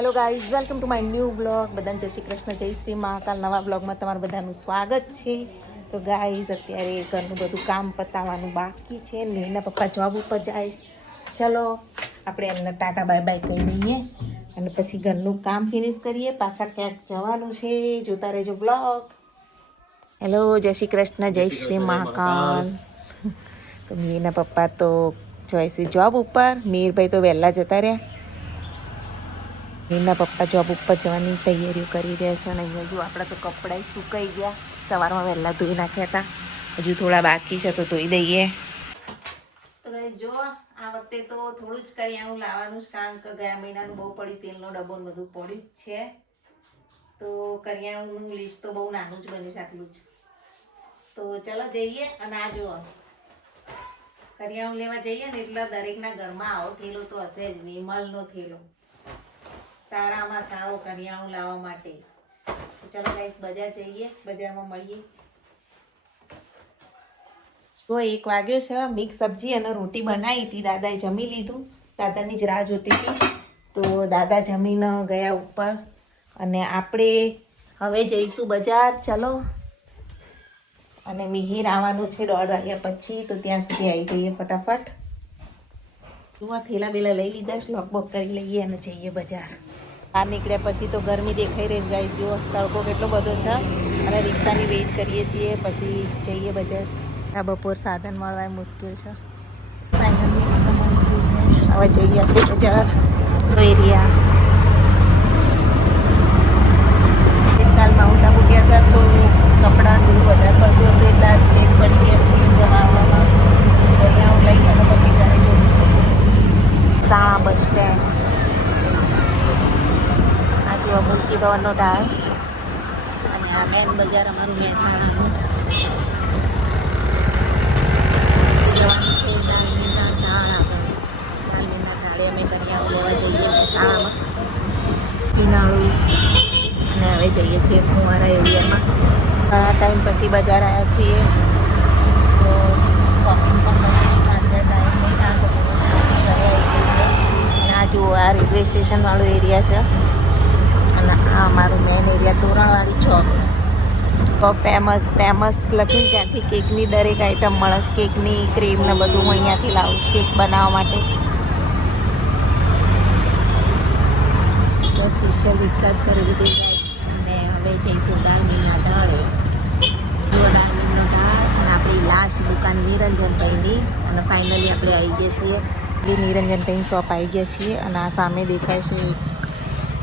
Hello guys, welcome to my new blog. બધાને જય શ્રી કૃષ્ણ, જય શ્રી મહાકાલ. નવા બ્લોગમાં તમારું બધાનું સ્વાગત છે. તો ગાઈઝ, અત્યારે ઘરનું બધું કામ પતાવવાનું બાકી છે ને એના પપ્પા જોબ ઉપર જાય. ચલો આપણે એમને ટાટા બાય બાય કહી દઈએ અને પછી ઘરનું કામ ફિનિશ કરીએ. પાછા ક્યાંક જવાનું છે, જોતા રહેજો બ્લોગ. હેલો, જય શ્રી કૃષ્ણ, જય શ્રી મહાકાલ. તો મીરના પપ્પા તો જોઈશે જોબ ઉપર, મીરભાઈ તો વહેલા જતા રહ્યા. મીરના પપ્પા જોબ ઉપર જવાની તૈયારીઓ કરી રહ્યા છે અને અહીંયા જો આપણા તો કપડાં સુકાઈ ગયા. સવારમાં વહેલા ધોઈ નાખ્યા હતા, હજુ થોડા બાકી છે તો ધોઈ દઈએ. તો ગાઈસ જો આ વખતે તો થોડું જ કરિયાણું લાવવાનું છે, કારણ કે ગયા મહિનાનું બહુ પડ્યું, તેલનો ડબ્બો બધું પડ્યું જ છે. તો કરિયાણુંનું લિસ્ટ તો બહુ નાનું જ બન્યું છે, આટલું જ. તો ચલો જઈએ. અને આ જુઓ, કરિયાણું લેવા જઈએ ને એટલે દરેકના ઘરમાં આવો થેલો તો હશે જ, વિમલનો થેલો. સારામાં સારો કરિયાણું લાવવા માટે. ચલો ગાઈસ, બજાર જઈએ, બજારમાં મળીએ. તો 1 વાગ્યો છે. મિક્સ સબ્જી અને રોટી બનાવી હતી, દાદાએ જમી લીધું. દાદાની જ રાહ જોતી હતી. તો દાદા જમીને ગયા ઉપર અને આપણે હવે જઈશું બજાર. ચલો. અને મિહિર આવવાનું છે 1:30 વાગ્યા પછી, તો ત્યાં સુધી આવી જઈએ ફટાફટ. જુઓ, થેલા બેલા લઈ લીધા છે, લોકબોક કરી લઈએ અને જઈએ બજાર. બહાર નીકળ્યા પછી તો ગરમી દેખાઈ રહી જાય. જુઓ તડકો કેટલો બધો છે અને રિક્ષાની વેઇટ કરીએ છીએ, પછી જઈએ બજાર. આ બપોર સાધન મળવા મુશ્કેલ છે. હવે જઈએ આપણે બજાર એરિયા. કાલ માઉન્ટ આબુ ગયા હતા તો કપડાં થોડું વધારે પડતું હતું, એટલે લેટ પડી ગયા છે જવા આવવામાં. કરિયાણું લઈ અને પછી ઘરે જઈશું. સાણા બસ સ્ટેન્ડ. આ જો મુલકી ભવનનો ઢાળ અને આ મેન બજાર અમારું મહેસાણાનું. જવાનું છે દાલમીના ઢાળ આગળ. દાલમીના ઢાળે અમે કરિયાણું લેવા જઈએ મહેસાણામાં. કિનાળું. અને હવે જઈએ છીએ ફુવારા એરિયામાં. ઘણા ટાઈમ પછી બજાર આવ્યા છીએ તો શોપિંગ પણ કરવાની સાંજે ટાઈમ નહીં ના ઘરે આવી જઈએ. ના જુઓ, આ રેલવે સ્ટેશનવાળો એરિયા છે અને આ અમારું મેઇન એરિયા તોરણવાળી ચોક. ફેમસ લખીને ત્યાંથી કેકની દરેક આઈટમ મળે છે. કેકની ક્રીમ ને બધું હું અહીંયાથી લાવું છું કેક બનાવવા માટે. સ્પેશિયલ રિક્ષા જ કરી દીધી. અને હવે જઈશું દાલમીના ઢાળે. જુઓ દાલમીનો ઢાળ અને આપણી લાસ્ટ દુકાન નિરંજનભાઈની. અને ફાઇનલી આપણે આવી ગયા છીએ. એ નિરંજનભાઈની શોપ આવી ગયા છીએ અને આ સામે દેખાય છે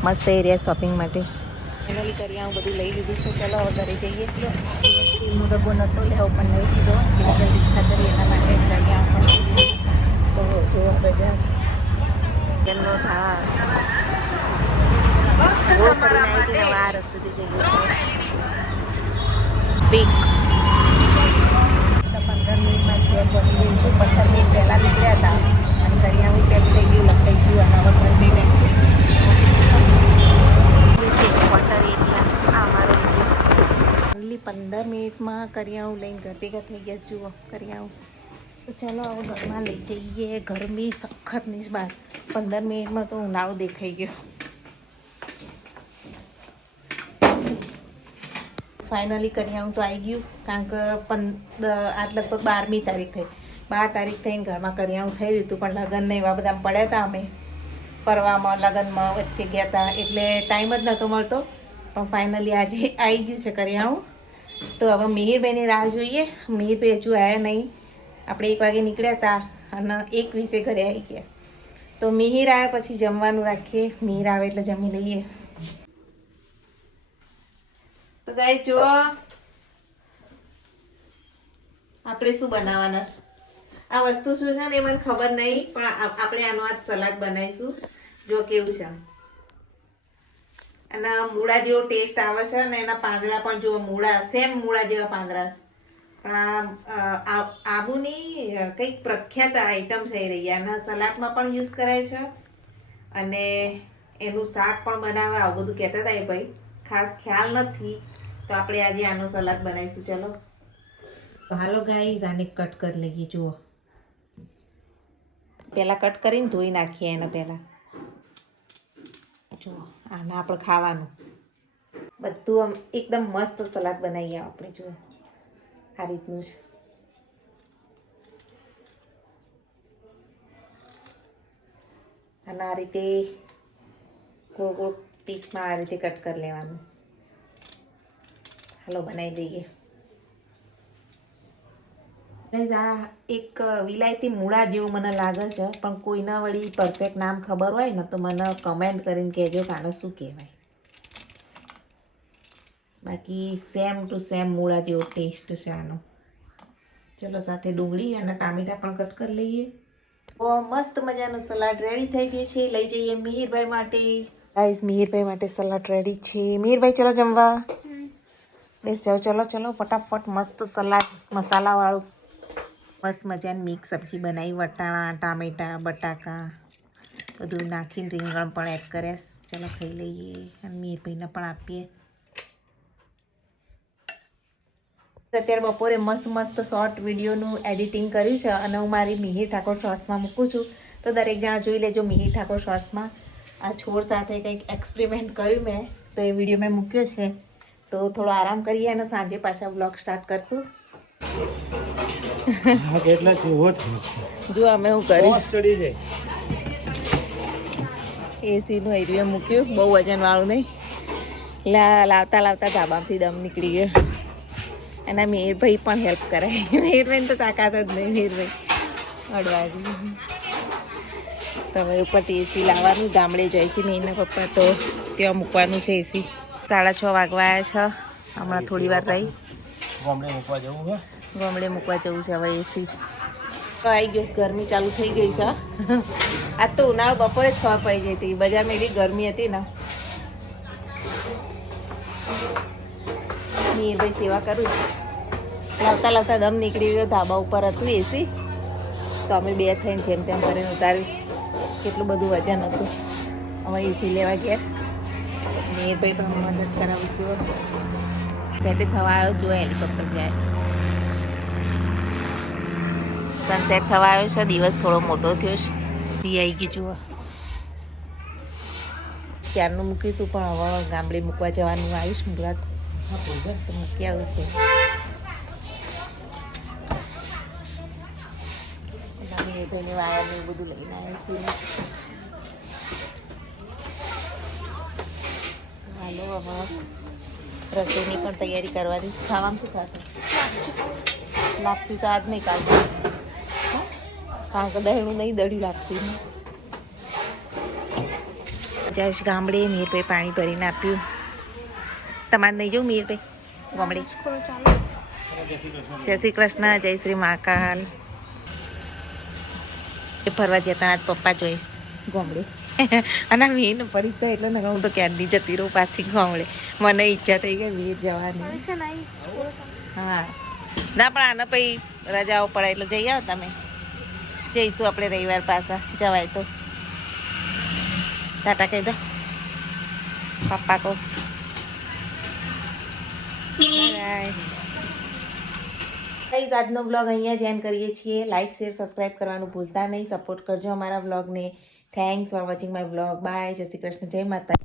મસ્ત એરિયા શોપિંગ માટે. ફાઇનલી કરિયાણું બધું લઈ લીધું છે. ચલો હવે ઘરે જઈએ. સ્ટીલનો ડબ્બો નહોતો લેવો પણ લઈ લીધો. સ્પેશિયલ રિક્ષા કરી એના માટે કરિયાણું પણ લઈ લીધું. તો જોવા બજાર એમનો ઢાળ ગોળ ફરીને આવી હતી. હવે આ રસ્તેથી જઈએ પીક. 15 મિનિટમાં ઘેર પહોંચી જઈશું. 15 મિનિટ પહેલાં નીકળ્યા હતા અને કરિયાણું પેક થઈ ગયું, લખાઈ ગયું અને હવે ઘર ભેગા વોટર એરિયા. આ અમારો એરિયા. ઓનલી 15 મિનિટમાં કરિયાણું લઈને ઘર ભેગા થઈ ગયા. જુઓ કરિયાણું. તો ચાલો હવે ઘરમાં લઈ જઈએ. ગરમી સખતની જ બહાર. 15 મિનિટમાં તો ઉનાળો દેખાઈ ગયો. ફાઇનલી કરિયાણું તો આવી ગયું, કારણ કે આજ લગભગ 12મી તારીખ થઈ. 12 તારીખ થઈને ઘરમાં કરિયાણું થઈ રહ્યું હતું, પણ લગ્નને એવા બધા પડ્યા હતા. અમે ફરવામાં લગ્નમાં વચ્ચે ગયા હતા એટલે ટાઈમ જ નહોતો મળતો. પણ ફાઇનલી આજે આવી ગયું છે કરિયાણું. તો હવે મિહિરભાઈની રાહ જોઈએ. મિહિરભાઈ હજુ આવ્યા નહીં. આપણે 1 વાગે નીકળ્યા હતા અને 1:20 ઘરે આવી ગયા. તો મિહિર આવ્યા પછી જમવાનું રાખીએ. મિહિર આવે એટલે જમી લઈએ. તો ગાઈસ જુઓ, આપણે શું બનાવવાના છે. આ વસ્તુ શું છે ને એ મને ખબર નહીં, પણ આપણે આનો આજ સલાડ બનાવીશું. જો કેવું છે. અને મૂળા જેવો ટેસ્ટ આવે છે અને એના પાંદડા પણ જુઓ, સેમ મૂળા જેવા પાંદડા છે. પણ આ આબુની કંઈક પ્રખ્યાત આઈટમ છે એ રહી. આના સલાડમાં પણ યુઝ કરાય છે અને એનું શાક પણ બનાવે. આવું બધું કહેતા હતા એ ભાઈ. ખાસ ખ્યાલ નથી. તો આપણે આજે આનો સલાડ બનાવીશું. ચલો હાલો ગાઈઝ, આને કટ કરી લઈએ. જુઓ, પહેલાં કટ કરીને ધોઈ નાખીએ એને પહેલાં. જો આને આપણે ખાવાનું બધું આમ એકદમ મસ્ત સલાડ બનાવીએ આપણે. જો આ રીતનું જ અને આ રીતે ગોળ ગોળ પીસમાં આ રીતે કટ કરી લેવાનું. હાલો બનાવી દઈએ. ગાઈઝ આ એક વિલાયતી મૂળા જેવું મને લાગે છે, પણ કોઈના વળી પરફેક્ટ નામ ખબર હોય ને તો મને કમેન્ટ કરીને કહેજો કે આને શું કહેવાય. બાકી સેમ ટુ સેમ મૂળા જેવો ટેસ્ટ છે આનો. ચલો સાથે ડુંગળી અને ટામેટા પણ કટ કરી લઈએ. મસ્ત મજાનું સલાડ રેડી થઈ ગયું છે. લઈ જઈએ મિહિરભાઈ માટે. ગાઈઝ મિહિરભાઈ માટે સલાડ રેડી છે. મિહિરભાઈ ચલો જમવા બેસ જાઓ. ચલો ચલો ફટાફટ. મસ્ત સલાડ મસાલાવાળું મસ્ત મજાની મિક્સ સબ્જી બનાવી. વટાણા ટામેટા બટાકા બધું નાખીને રીંગણ પણ એડ કર્યા. ચલો ખાઈ લઈએ અને મિહિરભાઈને પણ આપીએ. અત્યારે બપોરે મસ્ત મસ્ત શોર્ટ વિડીયોનું એડિટિંગ કર્યું છે અને હું મારી મિહિર ઠાકોર શોર્ટ્સમાં મૂકું છું. તો દરેક જણા જોઈ લેજો. મિહિર ઠાકોર શોર્ટ્સમાં આ છોડ સાથે કંઈક એક્સપેરિમેન્ટ કર્યું મેં, તો એ વિડીયો મેં મૂક્યો છે. તો થોડો આરામ કરીએ અને સાંજે પાછા બ્લોગ સ્ટાર્ટ કરશું. જો અમે હું કરી એસીનું એરિયા મૂક્યું. બહુ વજનવાળું નહીં. લાવતા લાવતા ધાબામાંથી દમ નીકળી ગયો. અને મિહિરભાઈ પણ હેલ્પ કરે. મિહિરભાઈને તો તાકાત જ નહીં. મિહિરભાઈ અડવાજી તો હવે ઉપરથી એસી લાવવાનું. ગામડે જઈશી મિહિરના પપ્પા, તો ત્યાં મૂકવાનું છે એસી. 6:30 વાગવાયા છે. હમણાં થોડી વાર રહી ગામડે મૂકવા જવું છે હવે એસી. તો આવી ગયો. ગરમી ચાલુ થઈ ગઈ છે. આજ તો ઉનાળો બપોરે જ ખબર પડી જઈ હતી. બજારમાં એવી ગરમી હતી ને. મિહિરભાઈ સેવા કરું છું. લાવતા લાવતા દમ નીકળી ગયો. ધાબા ઉપર હતું એસી, તો અમે બે થઈને જેમ તેમ કરીને ઉતાર્યું. કેટલું બધું વજન હતું. હવે એસી લેવા ગયા. મિહિરભાઈ પણ મદદ કરાવું છું. સેટ થવા આવ્યો. જો હેલિકોપ્ટર જાય. સનસેટ થવા આવ્યો છે. દિવસ થોડો મોટો થયો છે. આવી ગયું જુઓ. ક્યારનું મૂક્યું હતું પણ હવે ગામડે મૂકવા જવાનું આવીશ મુહૂર્ત તો મૂકી આવું છે. મિહિરભાઈને વાયર ને બધું લઈને આવ્યા છીએ. હાલો હવે રસોઈની પણ તૈયારી કરવાની છે. ખાવાનું શું થશે? લાપસી તો આજ નહીં કાઢી, કારણ કે દહીણું નહીં દળ્યું લાપસી. જઈશ ગામડે. મિહિરભાઈ પાણી ભરીને આપ્યું. તમારે નહીં જવું મિહિરભાઈ ગામડે? જય શ્રી કૃષ્ણ. જય શ્રી મહાકાલ. ફરવા જતા આજ પપ્પા જોઈશ ગામડે. અને મિહિર પરીક્ષા એટલે ને હું તો ક્યારની જતી રહું પાછી ગામડે. મને ઈચ્છા થઈ ગઈ મિહિર જવાની. હા ના, પણ આને પછી રજાઓ પડે એટલે જઈ આવો તમે. જઈશું આપણે રવિવાર પાછા. જવાય તો ટાટા કહી દો પપ્પા કહો. ગાઈઝ આજનો બ્લોગ અહીંયા જ એન્ડ કરીએ છીએ. લાઇક શેર સબસ્ક્રાઈબ કરવાનું ભૂલતા નહીં. સપોર્ટ કરજો અમારા બ્લોગને. Thanks for watching my blog. Bye. જય શ્રી કૃષ્ણ. જય માતા.